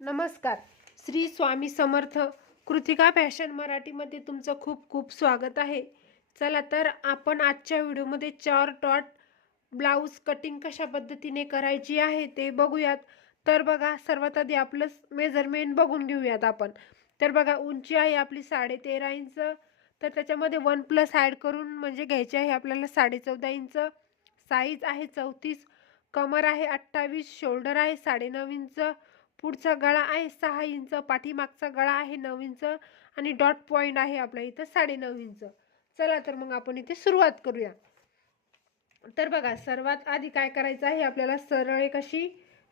नमस्कार. श्री स्वामी समर्थ कृतिका फॅशन मराठीमध्ये तुमचं खूप खूप स्वागत आहे. चला तर आपण आजच्या व्हिडिओमध्ये चार डॉट ब्लाऊज कटिंग कशा पद्धतीने करायची आहे ते बघूयात. तर बघा सर्वात आधी आपलं मेजरमेंट बघून घेऊयात आपण. तर बघा उंची आहे आपली साडेतेरा इंच तर त्याच्यामध्ये वन प्लस ॲड करून म्हणजे घ्यायची आहे आपल्याला साडेचौदा इंच. साईज आहे चौतीस कमर आहे अठ्ठावीस शोल्डर आहे साडेनऊ इंच. पुढचा गळा आहे सहा इंच पाठीमागचा गळा आहे नऊ इंच आणि डॉट पॉईंट आहे आपल्या इथं साडेनऊ इंच. चला तर मग आपण इथे सुरुवात करूया. तर बघा सर्वात आधी काय करायचं आहे आपल्याला सरळ एक अशी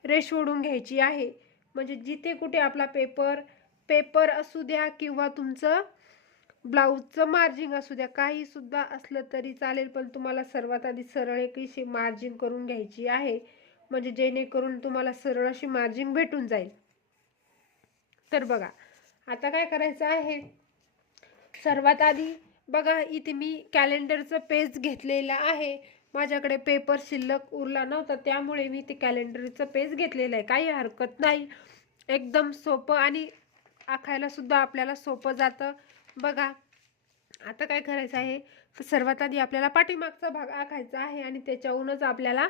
रेष ओढून घ्यायची आहे. म्हणजे जिथे कुठे आपला पेपर पेपर असू द्या किंवा तुमचं ब्लाऊजचं मार्जिंग असू द्या काहीसुद्धा असलं तरी चालेल पण तुम्हाला सर्वात आधी सरळ एक अशी मार्जिंग करून घ्यायची आहे. म्हणजे जेणेकरून तुम्हाला सरळ अशी मार्जिन भेटून जाईल. तर बघा आता काय करायचं आहे? सर्वात आधी बघा इथे मी कॅलेंडरचं पेज घेतलेलं आहे. माझ्याकडे पेपर शिल्लक उरला नव्हता त्यामुळे मी ते कॅलेंडरचं पेज घेतलेलं आहे. काही हरकत नाही. एकदम सोपं आणि आखायला सुद्धा आपल्याला सोपं जातं. बघा आता काय करायचं आहे? सर्वात आधी आपल्याला पाठीमागचा भाग आखायचा आहे आणि त्याच्याहूनच आपल्याला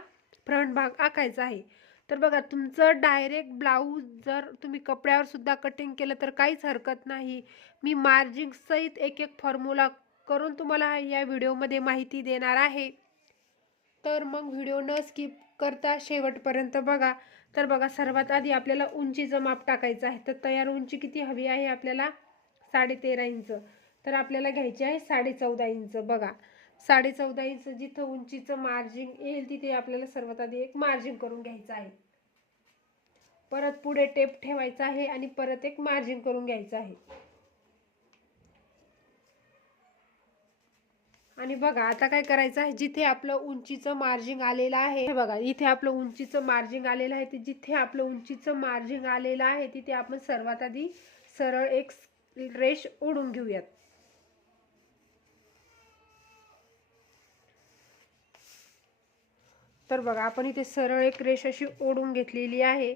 फ्रंट भाग आखायचा आहे. तर बघा तुमचं डायरेक्ट ब्लाऊज जर तुम्ही कपड्यावर सुद्धा कटिंग केलं तर काहीच हरकत नाही. मी मार्जिंगसहित एक एक फॉर्म्युला करून तुम्हाला या व्हिडिओमध्ये माहिती देणार आहे. तर मग व्हिडिओ न स्किप करता शेवटपर्यंत बघा. तर बघा सर्वात आधी आपल्याला उंचीचं माप टाकायचं आहे. तर तयार उंची किती हवी आहे आपल्याला? साडे तेरा इंच. तर आपल्याला घ्यायची आहे साडे चौदा इंच. बघा. साडे चौदा इंच जिथं उंचीचं मार्जिन येईल तिथे आपल्याला सर्वात आधी एक मार्जिन करून घ्यायचं आहे. परत पुढे टेप ठेवायचा आहे आणि परत एक मार्जिन करून घ्यायचं आहे. आणि बघा आता काय करायचं आहे? जिथे आपलं उंचीचं मार्जिंग आलेलं आहे बघा इथे आपलं उंचीचं मार्जिंग आलेलं आहे ते जिथे आपलं उंचीचं मार्जिंग आलेलं आहे तिथे आपण सर्वात आधी सरळ एक रेष ओढून घेऊयात. तर बघा आपण इथे सरळ एक रेष अशी ओढून घेतलेली आहे.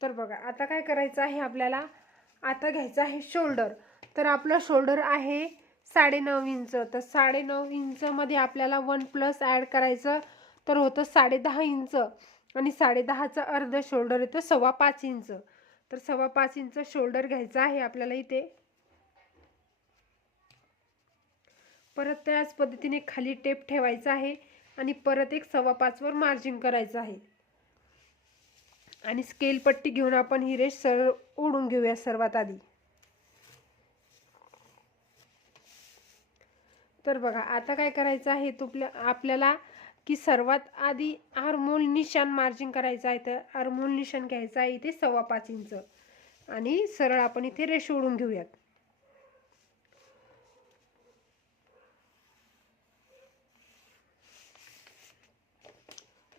तर बघा आता काय करायचं आहे आपल्याला? आता घ्यायचं आहे शोल्डर. तर आपलं शोल्डर आहे साडेनऊ इंच. तर साडेनऊ इंचमध्ये आपल्याला वन प्लस ॲड करायचं तर होतं साडेदहा इंच. आणि साडेदहाचं अर्ध शोल्डर येतं सव्वा पाच इंच. तर सव्वा पाच इंच शोल्डर घ्यायचं आहे आपल्याला इथे. परत त्याच पद्धतीने खाली टेप ठेवायचा आहे आणि परत एक सव्वा पाचवर मार्जिन करायचं आहे. आणि स्केल पट्टी घेऊन आपण ही रेष सरळ ओढून घेऊया सर्वात आधी. तर बघा आता काय करायचं आहे तुपल्या आपल्याला की सर्वात आधी आरमोल निशान मार्जिन करायचं आहे तर आरमोल निशान घ्यायचं आहे इथे सव्वा पाच इंच. आणि सरळ आपण इथे रेष ओढून घेऊयात.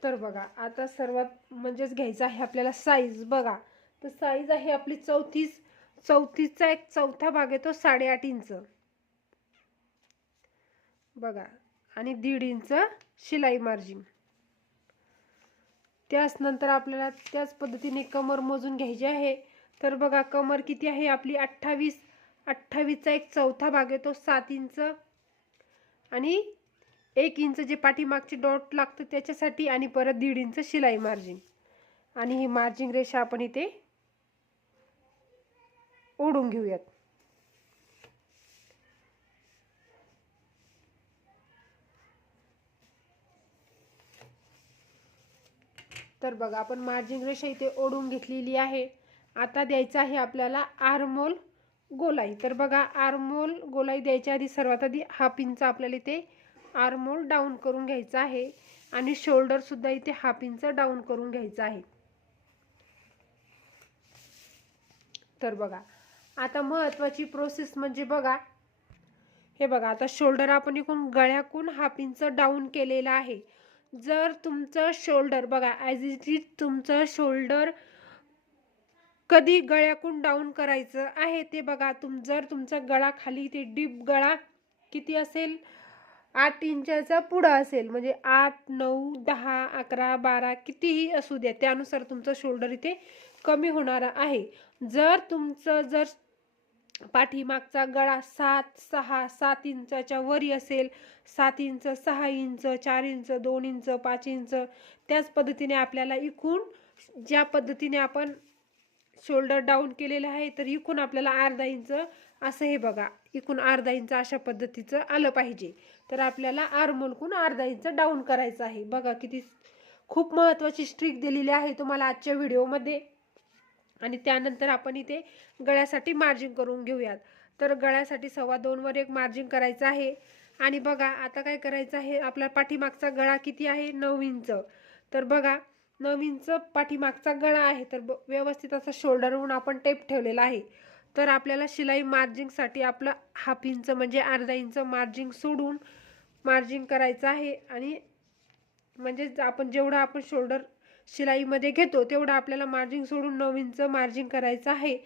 तर बघा आता सर्वात म्हणजेच घ्यायचं आहे आपल्याला साईज बघा तर साईज आहे आपली चौतीस. चौतीसचा एक चौथा भाग येतो साडेआठ इंच. बघा आणि दीड इंच शिलाई मार्जिन त्याच नंतर आपल्याला त्याच पद्धतीने कमर मोजून घ्यायची आहे. तर बघा कमर किती आहे? आपली अठ्ठावीस. अठ्ठावीसचा एक चौथा भाग येतो सात इंच. आणि एक इंच जे पाठीमागचे डॉट लागतं त्याच्यासाठी आणि परत दीड इंच शिलाई मार्जिन. आणि ही मार्जिन रेषा आपण इथे ओढून घेऊयात. तर बघा आपण मार्जिन रेषा इथे ओढून घेतलेली आहे. आता द्यायचं आहे आपल्याला आरमोल गोलाई. तर बघा आरमोल गोलाई द्यायच्या आधी सर्वात आधी हाफ इंच आपल्याला इथे आर्मोल डाऊन करून घ्यायचा आहे आणि शोल्डरसुद्धा इथे हाफ इंच डाऊन करून घ्यायचा आहे. तर बघा आता महत्त्वाची प्रोसेस म्हणजे बघा हे बघा आता शोल्डर आपण एकूण गळ्याकून हाफ इंच डाऊन केलेला आहे. जर तुमचं शोल्डर बघा ॲज इट इज तुमचं शोल्डर कधी गळ्याकून डाऊन करायचं आहे ते बघा. तुम जर तुमचा गळा खाली ते डीप गळा किती असेल? आठ इंचाचा पुढं असेल म्हणजे आठ नऊ दहा अकरा बारा कितीही असू द्या त्यानुसार तुमचं शोल्डर इथे कमी होणार आहे. जर तुमचं जर पाठीमागचा गळा सात सहा सात इंचाच्या वरी असेल सात इंच सहा इंच चार इंच दोन इंच पाच इंच त्याच पद्धतीने आपल्याला इकून ज्या पद्धतीने आपण शोल्डर डाऊन केलेलं आहे तर इकून आपल्याला अर्धा इंच असं हे बघा इकून अर्धा इंच अशा पद्धतीचं आलं पाहिजे. तर आपल्याला आरमोलकून अर्धा इंच डाऊन करायचं आहे. बघा किती खूप महत्त्वाची स्ट्रिक दिलेली आहे तुम्हाला आजच्या व्हिडिओमध्ये. आणि त्यानंतर आपण इथे गळ्यासाठी मार्जिन करून घेऊयात. तर गळ्यासाठी सव्वा दोनवर एक मार्जिन करायचं आहे. आणि बघा आता काय करायचं आहे? आपला पाठीमागचा गळा किती आहे? नऊ इंच. तर बघा नऊ इंच पाठीमागचा गळा आहे. तर ब- व्यवस्थित असा शोल्डरहून आपण टेप ठेवलेला आहे. तर आपल्याला शिलाई मार्जिंगसाठी आपलं हाफ इंच म्हणजे अर्धा इंच मार्जिंग सोडून मार्जिंग करायचं आहे. आणि म्हणजे आपण जेवढं आपण शोल्डर शिलाईमध्ये घेतो तेवढं आपल्याला मार्जिंग सोडून नऊ इंच मार्जिंग करायचं आहे.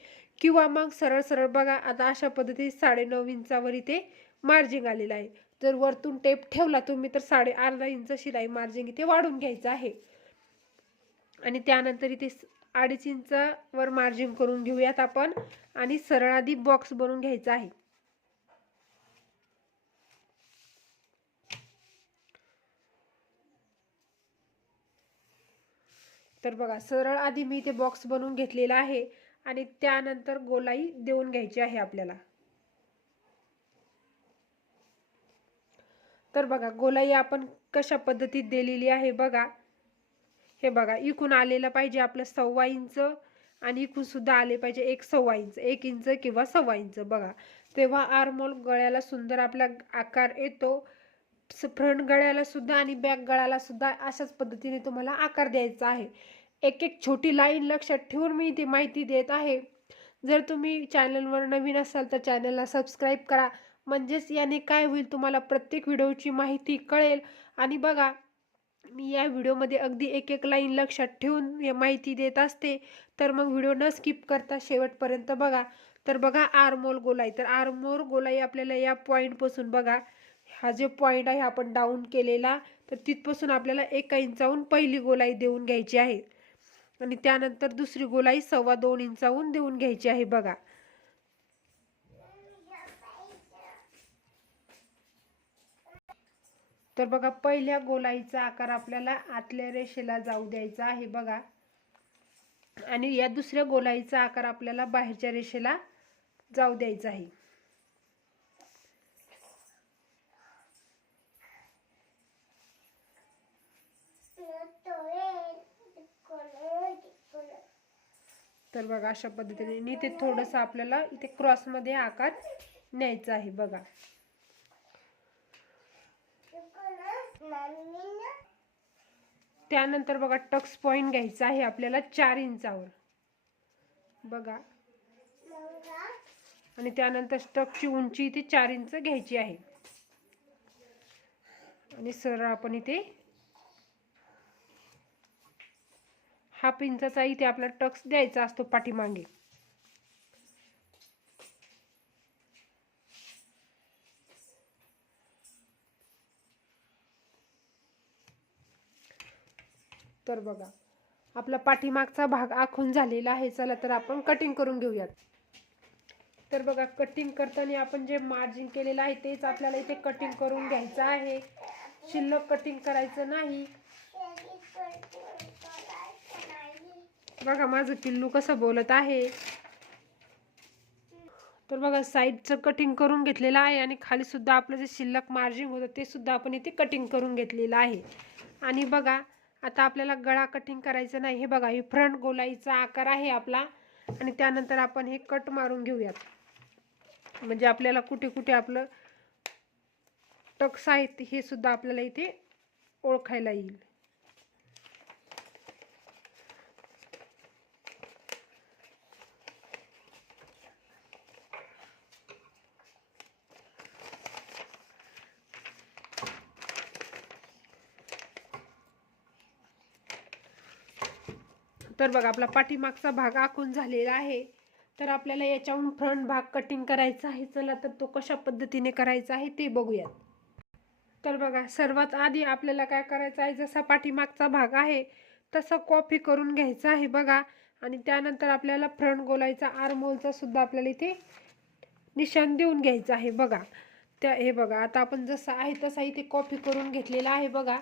किंवा मग सरळ सरळ बघा आता अशा पद्धतीने साडे नऊ इंचावर इथे मार्जिंग आलेलं आहे. जर वरतून टेप ठेवला तुम्ही तर साडे अर्धा इंच शिलाई मार्जिंग इथे वाढून घ्यायचं आहे. आणि त्यानंतर इथे अडीच इंचावर मार्जिन करून घेऊयात आपण. आणि सरळ आधी बॉक्स बनवून घ्यायचा आहे. तर बघा सरळ आधी मी इथे बॉक्स बनवून घेतलेला आहे. आणि त्यानंतर गोलाई देऊन घ्यायची आहे आपल्याला. तर बघा गोलाई आपण कशा पद्धतीत दिलेली आहे बघा. हे बघा इकून आलेलं पाहिजे आपलं सव्वा इंच आणि इकून सुद्धा आले पाहिजे एक सव्वा इंच एक इंच किंवा सव्वा इंच. बघा तेव्हा आरमोल गळ्याला सुंदर आपला आकार येतो. फ्रंट गळ्याला सुद्धा आणि बॅक गळ्याला सुद्धा अशाच पद्धतीने तुम्हाला आकार द्यायचा आहे. एक एक छोटी लाईन लक्षात ठेवून मी ती माहिती देत आहे. जर तुम्ही चॅनलवर नवीन असाल तर चॅनलला सबस्क्राईब करा. म्हणजेच याने काय होईल तुम्हाला प्रत्येक व्हिडिओची माहिती कळेल. आणि बघा मी या व्हिडिओमध्ये अगदी एक एक लाईन लक्षात ठेवून माहिती देत असते. तर मग व्हिडिओ न स्किप करता शेवटपर्यंत बघा. तर बघा आरमोल गोलाई. तर आरमोल गोलाई आपल्याला या पॉईंटपासून बघा. हा जे पॉईंट आहे आपण डाऊन केलेला तर तिथपासून आपल्याला एका इंचाहून पहिली गोलाई देऊन घ्यायची आहे. आणि त्यानंतर दुसरी गोलाई सव्वा दोन इंचाहून देऊन घ्यायची आहे बघा. तर बघा पहिल्या गोलाईचा आकार आपल्याला आतल्या रेषेला जाऊ द्यायचा आहे बघा. आणि या दुसऱ्या गोलाईचा आकार आपल्याला बाहेरच्या रेषेला जाऊ द्यायचा आहे. तर बघा अशा पद्धतीने इथे थोडंसं आपल्याला इथे क्रॉसमध्ये आकार न्यायचा आहे बघा. त्यानंतर बघा टक्स पॉइंट घ्यायचा आहे आपल्याला चार इंचावर. बघा. आणि त्यानंतर स्टकची उंची इथे चार इंच घ्यायची आहे. आणि सरळ आपण इथे हाफ इंचाचा इथे आपला टक्स द्यायचा असतो पाठीमागे. तर बघा. आपला पाठीमागचा भाग आखून झालेला आहे. चला तर आपण कटिंग करून घेऊयात. तर बघा कटिंग करताना आपण जे मार्जिन केलेलं आहे तेच आपल्याला इथे कटिंग करून घ्यायचं आहे. शिल्लक कटिंग करायचं नाही. बघा माझं पिल्लू कसं बोलत आहे. तर बघा साईडचं कटिंग करून घेतलेलं आहे आणि खाली सुद्धा आपलं जे शिल्लक मार्जिन होतं ते सुद्धा आपण इथे कटिंग करून घेतलेलं आहे. आणि बघा आता आपल्याला गळा कटिंग करायचं नाही. हे बघा हे फ्रंट गोलाईचा आकार आहे आपला. आणि त्यानंतर आपण हे कट मारून घेऊयात. म्हणजे आपल्याला कुठे कुठे आपलं टक्स आहेत हे सुद्धा आपल्याला इथे ओळखायला येईल. तर बघा आपला पाठीमागचा भाग आखून झालेला आहे. तर आपल्याला याच्याहून फ्रंट भाग कटिंग करायचा आहे. चला तर तो कशा पद्धतीने करायचा आहे ते बघूयात. तर बघा सर्वात आधी आपल्याला काय करायचं आहे? जसा पाठीमागचा भाग आहे तसं कॉपी करून घ्यायचं आहे बघा. आणि त्यानंतर आपल्याला फ्रंट गोलायचा आरमोलचा सुद्धा आपल्याला इथे निशाण देऊन घ्यायचं आहे बघा. त्या हे बघा आता आपण जसं आहे तसा इथे कॉपी करून घेतलेला आहे बघा.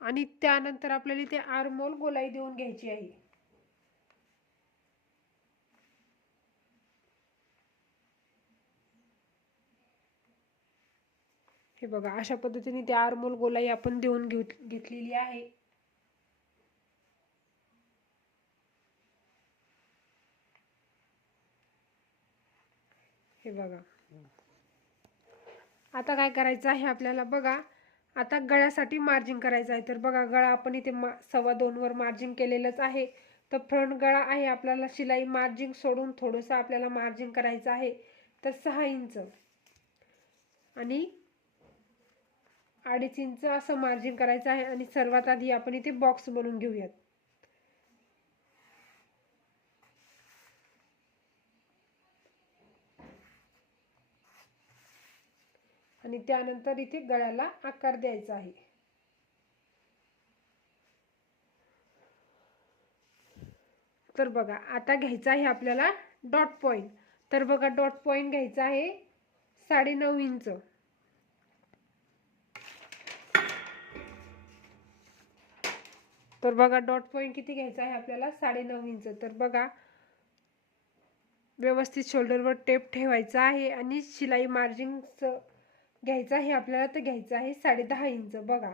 आणि त्यानंतर आपल्याला इथे आरमोल गोलाई देऊन घ्यायची आहे. हे बघा अशा पद्धतीने ते आरमोल गोलाई आपण देऊन घेऊ घेतलेली आहे. हे बघा. आता काय करायचं आहे आपल्याला बघा आता गळ्यासाठी मार्जिन करायचं आहे. तर बघा गळा आपण इथे मा सव्वा दोनवर मार्जिन केलेलंच आहे. तर फ्रंट गळा आहे आपल्याला शिलाई मार्जिन सोडून थोडंसं आपल्याला मार्जिन करायचं आहे. तर सहा इंच. आणि अडीच इंच असं मार्जिन करायचं आहे. आणि सर्वात आधी आपण इथे बॉक्स बनवून घेऊयात. आणि त्यानंतर इथे गळ्याला आकार द्यायचा आहे. तर बघा आता घ्यायचा आहे आपल्याला डॉट पॉईंट. तर बघा डॉट पॉईंट घ्यायचा आहे साडेनऊ इंच. तर बघा डॉट पॉईंट किती घ्यायचा आहे आपल्याला साडेनऊ इंच. तर बघा व्यवस्थित शोल्डरवर टेप ठेवायचा आहे आणि शिलाई मार्जिंगचं घ्यायचं आहे आपल्याला तर घ्यायचं आहे साडे दहा इंच बघा.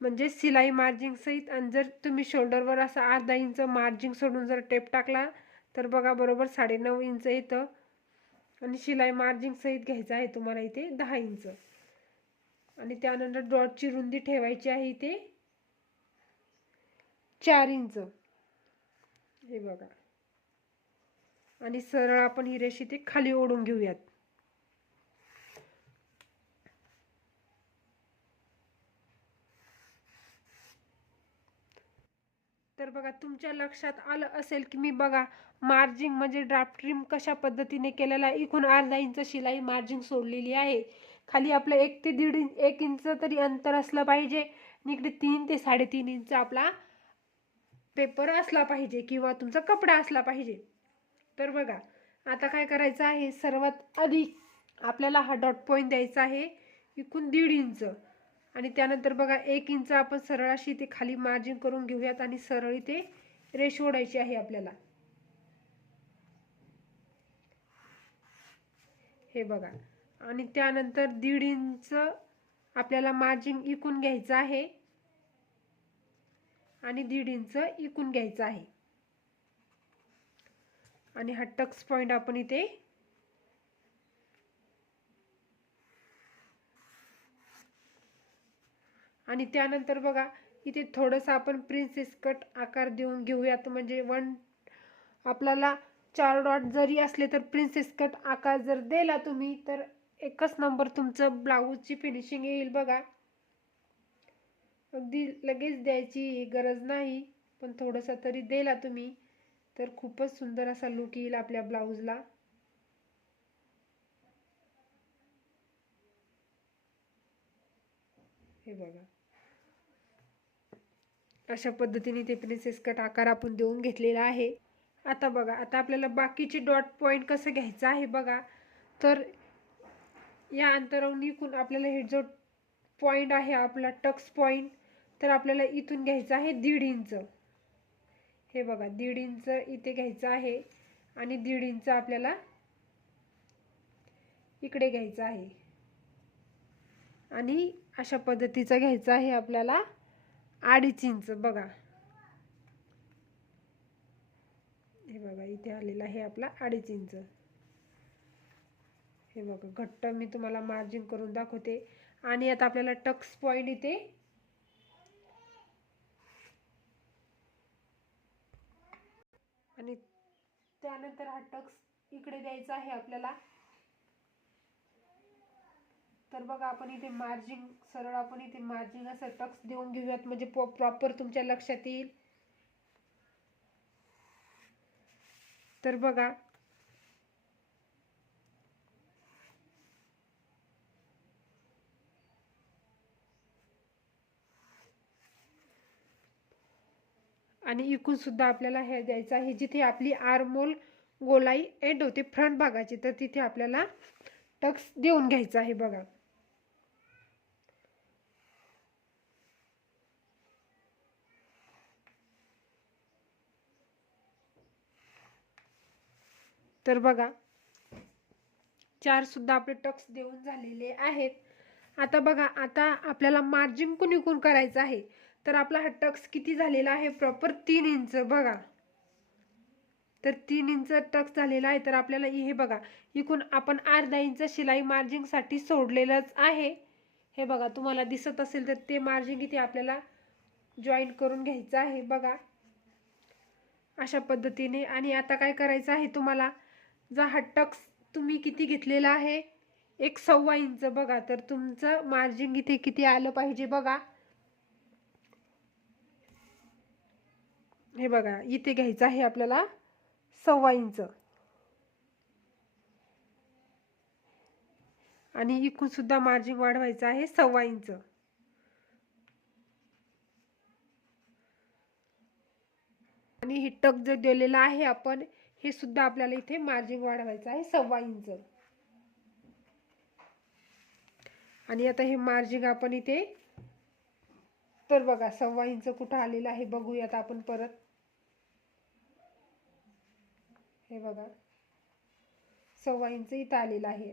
म्हणजे सिलाई मार्जिंग सहित आणि जर तुम्ही शोल्डरवर असं अर्धा इंच मार्जिंग सोडून जर टेप टाकला तर बघा बरोबर साडेनऊ इंच येतं. आणि शिलाई मार्जिंग सहित घ्यायचं आहे तुम्हाला इथे दहा इंच. आणि त्यानंतर डॉटची रुंदी ठेवायची आहे इथे चार इंच. हे बघा. आणि सरळ आपण ही रेषी ते खाली ओढून घेऊयात. तर बघा तुमच्या लक्षात आलं असेल की मी बघा मार्जिंग म्हणजे ड्राफ्ट ट्रिम कशा पद्धतीने केलेला आहे? एकूण अर्धा इंच शिलाई मार्जिंग सोडलेली आहे. खाली आपलं एक ते दीड इंच एक इंच तरी अंतर असलं पाहिजे. आणि इकडे तीन ते साडेतीन इंच आपला पेपर असला पाहिजे किंवा तुमचा कपडा असला पाहिजे. तर बघा आता काय करायचं आहे? सर्वात आधी आपल्याला हा डॉट पॉईंट द्यायचा आहे. इकून दीड इंच. आणि त्यानंतर बघा एक इंच आपण सरळ अशी इथे खाली मार्जिन करून घेऊयात आणि सरळ इथे रेश ओढायची आहे आपल्याला. हे बघा. आणि त्यानंतर दीड इंच आपल्याला मार्जिन इकून घ्यायचं आहे. आणि दीड इंच इकून घ्यायचं आहे. आणि हा टक्स पॉइंट आपण इथे आणि त्यानंतर बघा इथे थोडंसं आपण प्रिन्सेस कट आकार देऊन घेऊयात. म्हणजे वन आपल्याला चार डॉट जरी असले तर प्रिन्सेस कट आकार जर दिला तुम्ही तर एकच नंबर तुमचं ब्लाऊजची फिनिशिंग येईल बघा. अगदी लगेच द्यायची गरज नाही पण थोडंसं तरी दिला तुम्ही तर खूपच सुंदर असा लुक येईल आपल्या ब्लाऊजला हे बघा. अशा पद्धतीने ते प्रिन्सेस कट आकार आपण देऊन घेतलेला आहे. आता बघा आता आपल्याला बाकीचे डॉट पॉईंट कसं घ्यायचं आहे बघा. तर या अंतरावरून इकून आपल्याला हे जो पॉईंट आहे आपला टक्स पॉईंट तर आपल्याला इथून घ्यायचं आहे दीड इंच. हे बघा दीड इंच इथे घ्यायचं आहे आणि दीड इंच आपल्याला इकडे घ्यायचं आहे. आणि अशा पद्धतीचा घ्यायचा आहे आपल्याला अडीच इंच बघा. हे बघा इथे आलेला आहे आपला अडीच इंच. हे बघा घट्ट मी तुम्हाला मार्जिन करून दाखवते. आणि आता आपल्याला टक्स पॉईंट इथे आणि त्यानंतर हा टक्स इकडे द्यायचा आहे आपल्याला. तर बघा आपण इथे मार्जिन सरळ आपण इथे मार्जिन असं टक्स देऊन घेऊयात. म्हणजे प्रॉपर तुमच्या लक्षात येईल. तर बघा. आणि इकून सुद्धा आपल्याला हे द्यायचं आहे. जिथे आपली आरमोल गोलाई एंड होते फ्रंट भागाची तर तिथे आपल्याला टक्स देऊन घ्यायचं आहे बघा. तर बघा चार सुद्धा आपले टक्स देऊन झालेले आहेत. आता बघा आता आपल्याला मार्जिन कुणीकून इकून करायचं आहे? तर आपला हा टक्स किती झालेला आहे? प्रॉपर तीन इंच बघा. तर तीन इंच टक्स झालेला आहे. तर आपल्याला हे बघा इकून आपण अर्धा इंच शिलाई मार्जिनसाठी सोडलेलंच आहे. हे बघा तुम्हाला दिसत असेल तर ते मार्जिन इथे आपल्याला जॉईन करून घ्यायचं आहे. बघा अशा पद्धतीने. आणि आता काय करायचं आहे तुम्हाला? जर हा टक्स तुम्ही किती घेतलेला आहे? एक सव्वा इंच बघा तर तुमचं मार्जिन इथे किती आलं पाहिजे बघा. हे बघा इथे घ्यायचं आहे आपल्याला सव्वा इंच. आणि इकून सुद्धा मार्जिन वाढवायचं आहे सव्वा इंच. आणि हे टक दिलेला आहे आपण हे सुद्धा आपल्याला इथे मार्जिन वाढवायचं आहे सव्वा इंच. आणि आता हे मार्जिन आपण इथे तर बघा सव्वा इंच कुठं आलेलं आहे बघूयात आपण परत. हे बघा सव्वा इंच इथं आलेलं आहे.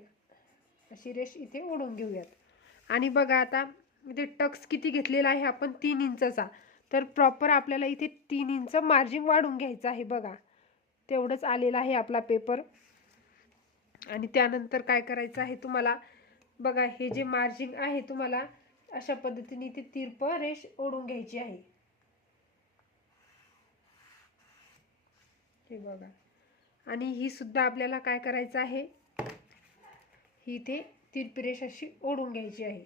अशी रेष इथे ओढून घेऊयात. आणि बघा आता इथे टक्स किती घेतलेला आहे आपण तीन इंचचा. तर प्रॉपर आपल्याला इथे तीन इंच मार्जिन वाढून घ्यायचं आहे बघा. तेवढंच आलेलं आहे आपला पेपर आणि त्यानंतर काय करायचं आहे तुम्हाला? बघा हे जे मार्जिन आहे तुम्हाला अशा पद्धतीने ती तिरप रेष ओढून घ्यायची आहे. हे बघा. आणि ही सुद्धा आपल्याला काय करायचं आहे? ही इथे तिरपी रेष अशी ओढून घ्यायची आहे.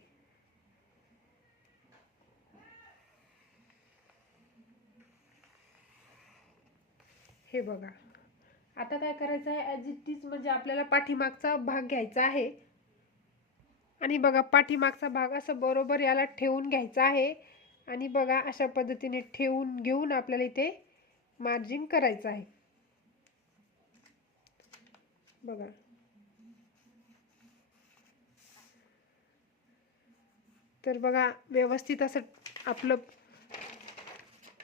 हे बघा. आता काय करायचं आहे? ॲज इट इज म्हणजे आपल्याला पाठीमागचा भाग घ्यायचा आहे. आणि बघा पाठीमागचा भाग असं बरोबर याला ठेवून घ्यायचा आहे. आणि बघा अशा पद्धतीने ठेवून घेऊन आपल्याला इथे मार्जिन करायचं आहे. बघा. तर बघा व्यवस्थित असं आपलं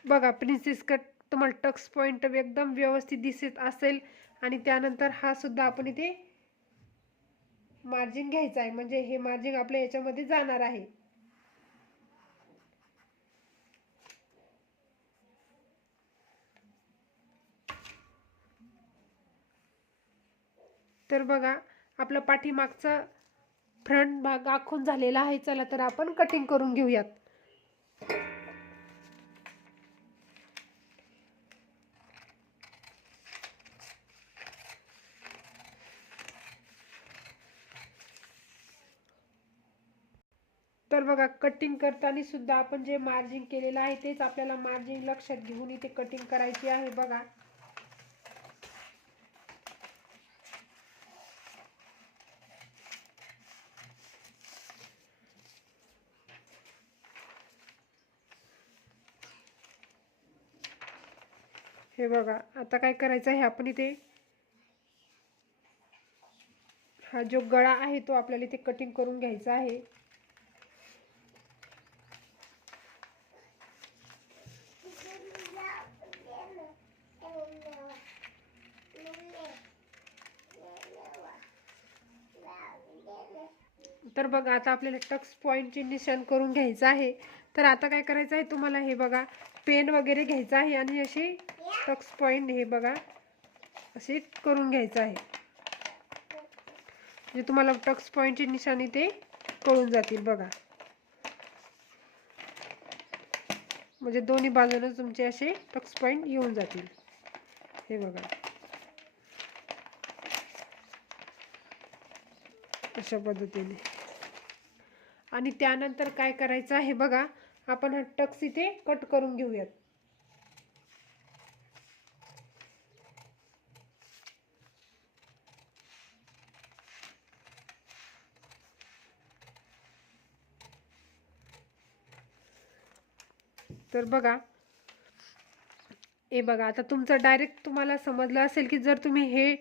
बघा प्रिन्सेस कट तुम्हाला टक्स पॉईंट एकदम व्यवस्थित दिसत असेल. आणि त्यानंतर हा सुद्धा आपण इथे मार्जिन घ्यायचा आहे. म्हणजे हे मार्जिन आपल्या याच्यामध्ये जाणार आहे. तर बघा आपलं पाठीमागचा फ्रंट भाग आखून झालेला आहे. चला तर आपण कटिंग करून घेऊयात. तर बघा कटिंग करताना सुद्धा आपण जे मार्जिन केलेलं आहे तेच आपल्याला मार्जिन लक्षात घेऊन इथे कटिंग करायची आहे बघा. हे बघा आता काय करायचं आहे आपण इथे हा जो गळा आहे तो आपल्याला इथे कटिंग करून घ्यायचा आहे. तर बघा आता आपल्याला टक्स पॉईंटचे निशाण करून घ्यायचं आहे. तर आता काय करायचं आहे तुम्हाला हे बघा पेन वगैरे घ्यायचं आहे आणि असे टक्स पॉईंट हे बघा असे करून घ्यायचं आहे. म्हणजे तुम्हाला टक्स पॉईंटचे निशाणी ते कळून जातील बघा. म्हणजे दोन्ही बाजूने तुमचे असे टक्स पॉईंट येऊन जातील. हे बघा. अशा पद्धतीने. आणि त्यानंतर काय करायचं आहे बघा आपण हा टक्स इथे कट करून घेऊयात. तर बघा हे बघा आता तुमचं डायरेक्ट तुम्हाला समजलं असेल की जर तुम्ही हे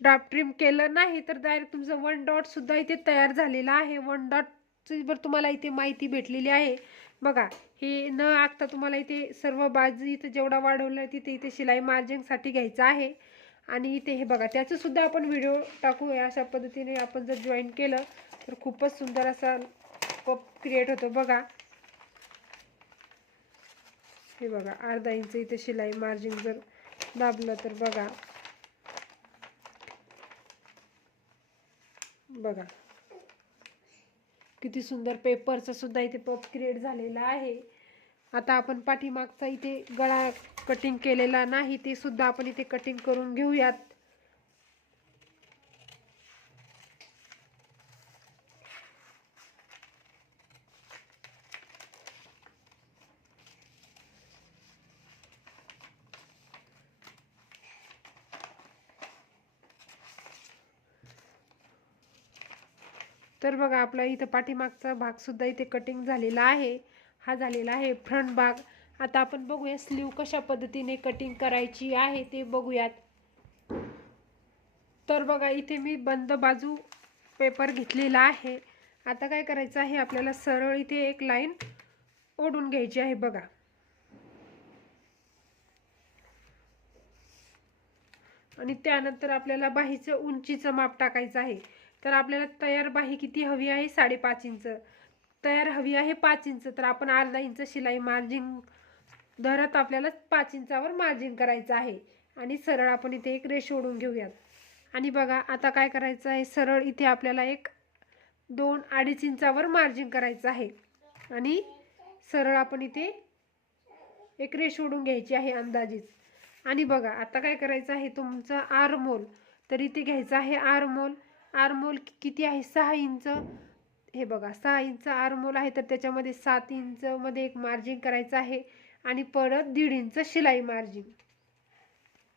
ड्राफ्ट ट्रिम केलं नाही तर डायरेक्ट तुमचं वन डॉटसुद्धा इथे तयार झालेलं आहे. वन डॉट बरं तुम्हाला इथे माहिती भेटलेली आहे. बघा हे न आखता तुम्हाला इथे सर्व बाजू इथं जेवढा वाढवला तिथे इथे शिलाई मार्जिंगसाठी घ्यायचं आहे. आणि इथे हे बघा त्याचंसुद्धा आपण व्हिडिओ टाकूया. अशा पद्धतीने आपण जर जॉईन केलं तर खूपच सुंदर असा कप क्रिएट होतो. बघा. हे बघा अर्धा इंच इथे शिलाई मार्जिन जर दाबलं तर बघा. बघा. किती सुंदर पेपरचा सुद्धा इथे पप क्रिएट झालेला आहे. आता आपण पाठीमागचा इथे गळा कटिंग केलेला नाही ते सुद्धा आपण इथे कटिंग करून घेऊयात. तर बघा आपला इथं पाठीमागचा भाग सुद्धा इथे कटिंग झालेला आहे. हा झालेला आहे फ्रंट भाग. आता आपण बघूया स्लीव कशा पद्धतीने कटिंग करायची आहे ते बघूयात. तर बघा इथे मी बंद बाजू पेपर घेतलेला आहे. आता काय करायचं आहे आपल्याला सरळ इथे एक लाईन ओढून घ्यायची आहे बघा. आणि त्यानंतर आपल्याला बाहीचं उंचीचं माप टाकायचं आहे. तर आपल्याला तयार बाही किती हवी आहे? साडेपाच इंच. तयार हवी आहे पाच इंच. तर आपण अर्धा इंच शिलाई मार्जिन धरत आपल्याला पाच इंचावर मार्जिन करायचं आहे. आणि सरळ आपण इथे एक रेष ओढून घेऊयात. आणि बघा आता काय करायचं आहे? सरळ इथे आपल्याला एक दोन अडीच इंचावर मार्जिन करायचं आहे. आणि सरळ आपण इथे एक रेष ओढून घ्यायची आहे अंदाजेच आणि बघा आता काय करायचं आहे? तुमचं आरमोल. तर इथे घ्यायचं आहे आरमोल. आरमोल किती आहे? सहा इंच. हे बघा सहा इंच आरमोल आहे तर त्याच्यामध्ये सात इंचमध्ये एक मार्जिन करायचं आहे. आणि परत दीड इंच शिलाई मार्जिन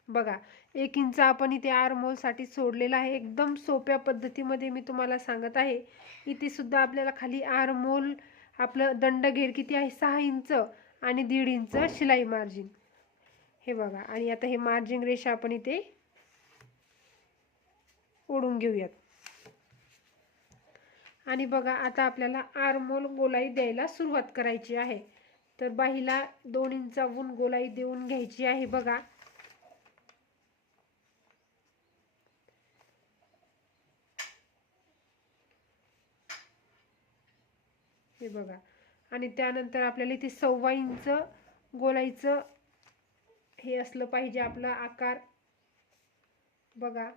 बघा एक इंच आपण इथे आरमोलसाठी सोडलेला आहे. एकदम सोप्या पद्धतीमध्ये मी तुम्हाला सांगत आहे. इथे सुद्धा आपल्याला खाली आरमोल आपलं दंडगेर किती आहे? सहा इंच आणि दीड इंच शिलाई मार्जिन हे बघा आणि आता हे मार्जिन रेषा आपण इथे ओढून घेऊयात. आणि बघा आता आपल्याला आरमोल गोलाई द्यायला सुरुवात करायची आहे. तर बाहीला दोन इंचावून गोलाई देऊन घ्यायची आहे बघा. हे बघा. आणि त्यानंतर आपल्याला इथे सव्वा इंच गोलाईचं हे असलं पाहिजे आपला आकार. बघा.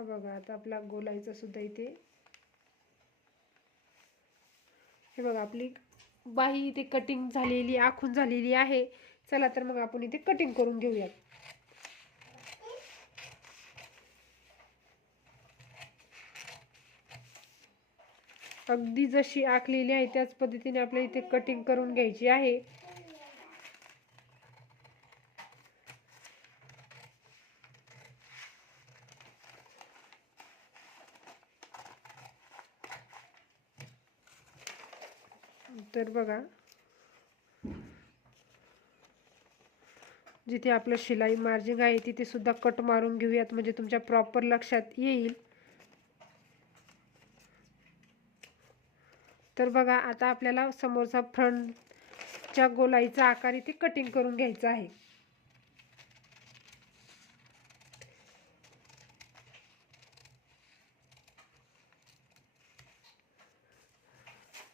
हा बघा आता आपला गोलाईचा सुद्धा इथे. हे बघा आपली बाही इथे कटिंग झालेली आखून झालेली आहे. चला तर मग आपण इथे कटिंग करून घेऊयात. अगदी जशी आखलेली आहे त्याच पद्धतीने आपल्या इथे कटिंग करून घ्यायची आहे. तर बघा. जिथे आपलं शिलाई मार्जिंग आहे तिथे सुद्धा कट मारून घेऊयात. म्हणजे तुमच्या प्रॉपर लक्षात येईल. तर बघा आता आपल्याला समोरचा फ्रंटच्या गोलाईचा आकार इथे कटिंग करून घ्यायचा आहे.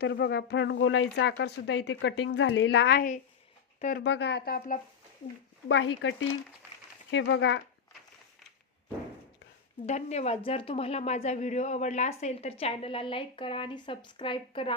तर बघा फ्रंट गोलाईचा आकार सुद्धा इथे कटिंग झालेला आहे. तर बघा आता आपला बाही कटिंग हे बघा. धन्यवाद. जर तुम्हाला माझा व्हिडिओ आवडला असेल तर चॅनलला लाईक करा आणि सबस्क्राईब करा.